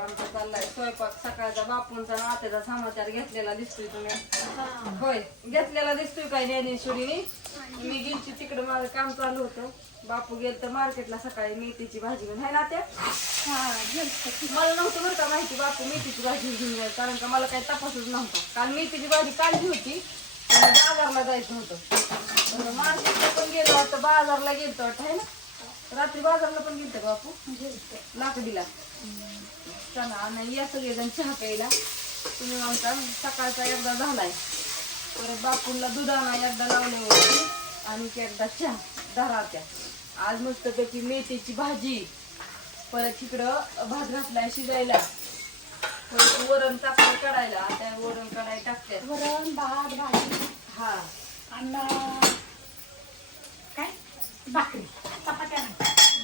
आमचा चाललाय स्वयंपाक सकाळचा. बापूंचा नात्याचा समाचार घेतलेला दिसतोय तुम्ही. होय घेतलेला दिसतोय काय ज्ञानेश्वरीने. मी गेलची तिकडं माझं काम चालू होतं. बापू गेल तर मार्केटला सकाळी मेथीची भाजी घेऊन. हाय ना त्या मला नव्हतं बरं का माहिती बापू मेथीची भाजी घेऊन जाईल, कारण का मला काही तपासच नव्हता. काल मेथीची भाजी काढली होती आणि बाजारला जायचं होतं. मार्केटला पण गेलो वाटतं, बाजारला गेलतो वाटतं आहे ना. रात्री बाजारला पण गेलतो बापू लाकडीला. चला नाही या सगळेजण चहा प्यायला. तुम्ही म्हणता सकाळचा एकदा झालाय, परत बापूंला दुधाना एकदा लावले होते आणि एकदा चहा धरात्या. आज मस्त त्याची मेथीची भाजी, परत इकडं भात घातलाय शिजायला, परत वरण टाकलं कढायला. त्या वरण कढाई टाकते वरण भात भाजी. हा आणि काय भाकरी चपात्या नाही.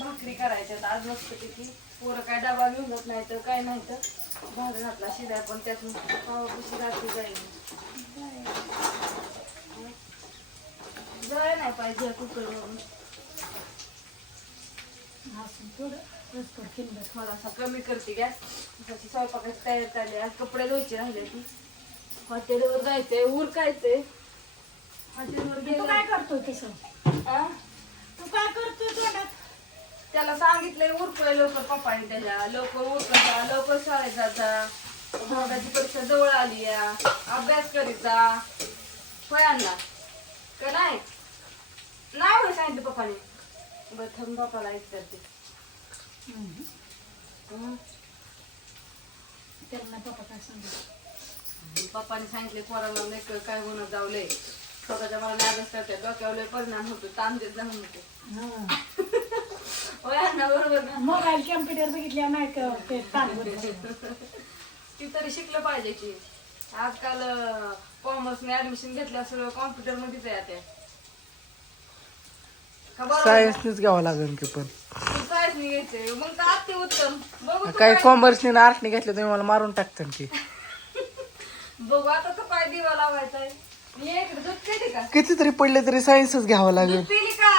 भाकरी करायच्यात आज मस्त पैकी. पोरं काय डबा घेऊन जात नाही तर काय नाही तर भात घातला शिजाय, पण त्यातून पावापाशी रात्री जाईल. जळ नाही पाहिजे कुकरवरून. थोडासा कमी करते गॅस. त्याची स्वयंपाकाची तयारी चालली. आज कपडे धुवायचे राहिले ती. हॉटेलवर जायचंय उरकायचंय. हॉटेलवर तू गेलं काय करतोय तसं? तू काय करतोय तोंडात? त्याला सांगितलंय उरकय लवकर पप्पाने, त्याला लवकर उरकायचा, लवकर शाळेत जायचा. बोर्डाची परीक्षा जवळ आली या, अभ्यास करीचा. फळांना का नाही नाही होय सांगितलं पप्पाने. बरं थांब बापाला ऐक करते. त्यांना पप्पा काय सांगितलं? पप्पाने सांगितले पोराला नाही काय होणं जावलंय. स्वतःच्या मला अभ्यास करते, डोक्यावर परिणाम होतो, ताण देत जाऊन होतो. बरोबर ना. मोबाईल कम्प्युटर बघितल्या नाही का ते ती तरी शिकलं पाहिजे की. आजकाल कॉमर्सने ऍडमिशन घेतल्या सगळं कॉम्प्युटर मध्येच आहे आता. सायन्सनेच घ्यावं लागेल की. पण सायन्सने घ्यायचंय मग तर अति उत्तम. बघू काही कॉमर्सने ना आर्टने घेतलं तुम्ही मला मारून टाकतात की. बघू आता तो काय दिवा लावायचा आहे. ये इकडे दूध पिली का? कितीतरी पडले तरी सायन्सच घ्यावं लागेल. दूध पिली का?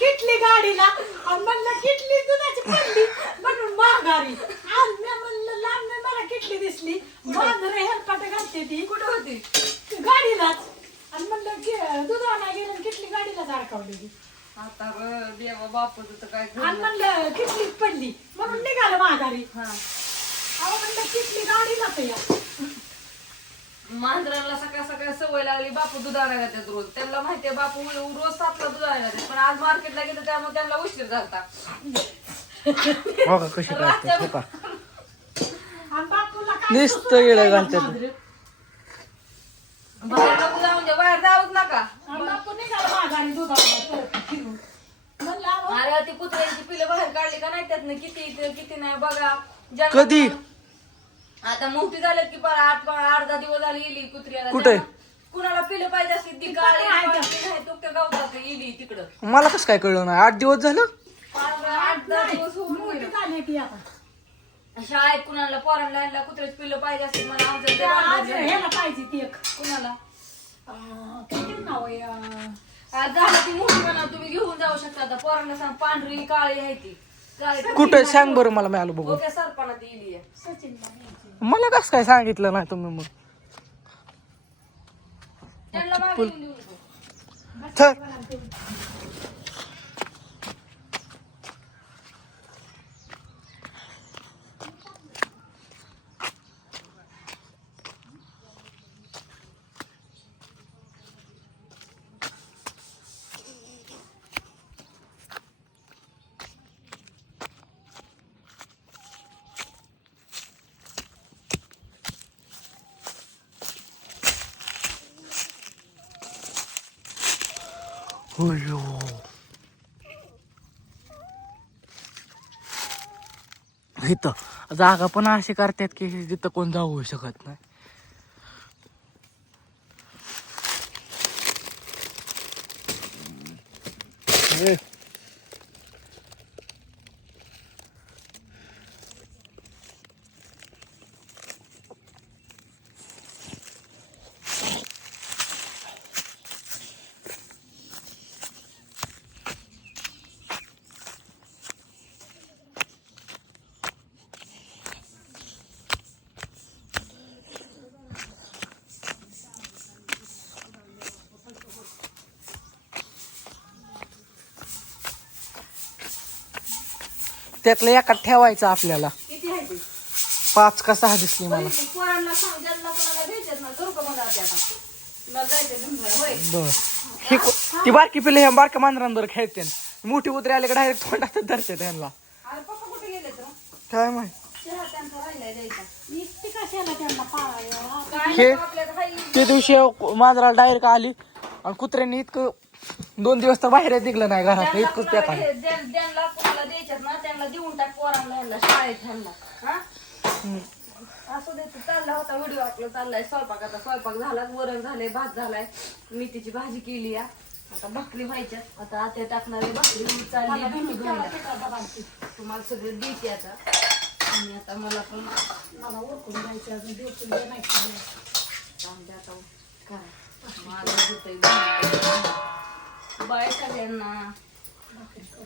किटली गाडीला आणि म्हणलं किटली दुधाची पडली म्हणून माघारी. आज मी म्हणलं लांब मला किटली दिसली. माझं हेलपाट घालते ती कुठं होती? गाडीलाच. आणि म्हणलं की दूध आणायला गेलं किटली गाडीलाच अडकावली. आता देवा बापू तर काय आणि म्हणलं किटलीच पडली म्हणून निघालं माघारी. हा अहो म्हणलं किटली गाडीलाच या. मांजराला सकाळ सकाळ सवय लागली बापू दूध आणायला जातात रोज. त्यांना माहितीये बापू रोज 7ला दूध आणायला जातात, पण आज मार्केटला गेलं त्यामुळे त्यांना उशीर झालता. कशी करतात का आणि बापूला काय नुसतं येडं घालतात. बाहेर नको जाऊन दे, बाहेर जाऊच नका. आणि बापू निघाला माघारी दूध आणायला परत फिरून. म्हणलं अहो, अरे ती कुत्र्यांची पिलं बाहेर काढली का नाही त्यातनं किती नाही बघा. कधी? आता मोठी झाल्यात की बरं 8-10 दिवस झाले गेली कुत्र्याला. कुठे? कुणाला पिलं पाहिजे असते ती काळी नाही तुमच्या गावतात गेली तिकडं. मला कसं काय कळलं नाही. 8 दिवस झालं. 8-10 दिवस होऊन मोठी गेले. झाली ती आता. शाळेत कुणाला पोरांना आणला कुत्र्याची पिल्लं पाहिजे असते मला आमच्या त्या आज देवाला ह्याला पाहिजे ती एक. कुणाला किती नाव आहे आज झालं ती मोठी म्हणा तुम्ही घेऊन जाऊ शकता. आता पोरांना सांग पांढरी काळी आहे ती काळी. कुठं सांग बरं मला, मिळालं बघू. ओके सरपणा ती इली आहे. सचिन मला कसं काय सांगितलं नाही तुम्ही मग. त्यांना मागे येऊन देऊ नको. थर. इथं जागा पण अशी करतात की जिथं कोण जाऊ शकत नाही. त्यातलं एका ठेवायचं आपल्याला. किती आहे ते 5 का 6 दिसली मला. पोरांना सांग, ज्यांना कोणाला घ्यायच्यात ना करू का मग आता मला जायचं धुंडा होय. बर ती बारकी पिल्ले ह्या बारक्या मांजरांवर खेळते, मोठी कुत्री आले का डायरेक्ट तोंडात धरते त्यांना. अरे पप्पा कुठे गेले तर काय माहित. चहा त्यांचा राहिलाय द्यायचा. इतकी कशाला त्यांना पाळायला काय हे नको आपल्याला हाई. ते दिवशी मांजराला डायरेक्ट आली आणि कुत्र्यांनी इतकं 2 दिवस तर बाहेर निघलं नाही घरात, ज्यांना इतकंच कुणाला पेकाळ. ज्यांना कुणाला द्यायच्यात ना त्यांना देऊन टाक पोरांना ह्यांना शाळेत ह्यांना. हा असू दे. चालला होता व्हिडिओ आपला चाललाय स्वयंपाक. आता स्वयंपाक झाला, वरण झालंय, भात झालाय, मेथीची भाजी केली या. आता भाकरी व्हायच्यात. आता आते टाकणारे भाकरी चालली धुणं धुवायला. तुम्हाला सगळं देते आता. आणि आता मला पण मला ओळखून जायचं अजून देऊन नाही खाल्लं. चांगलं आता काय माझं होतंय. बाय सगळ्यांना.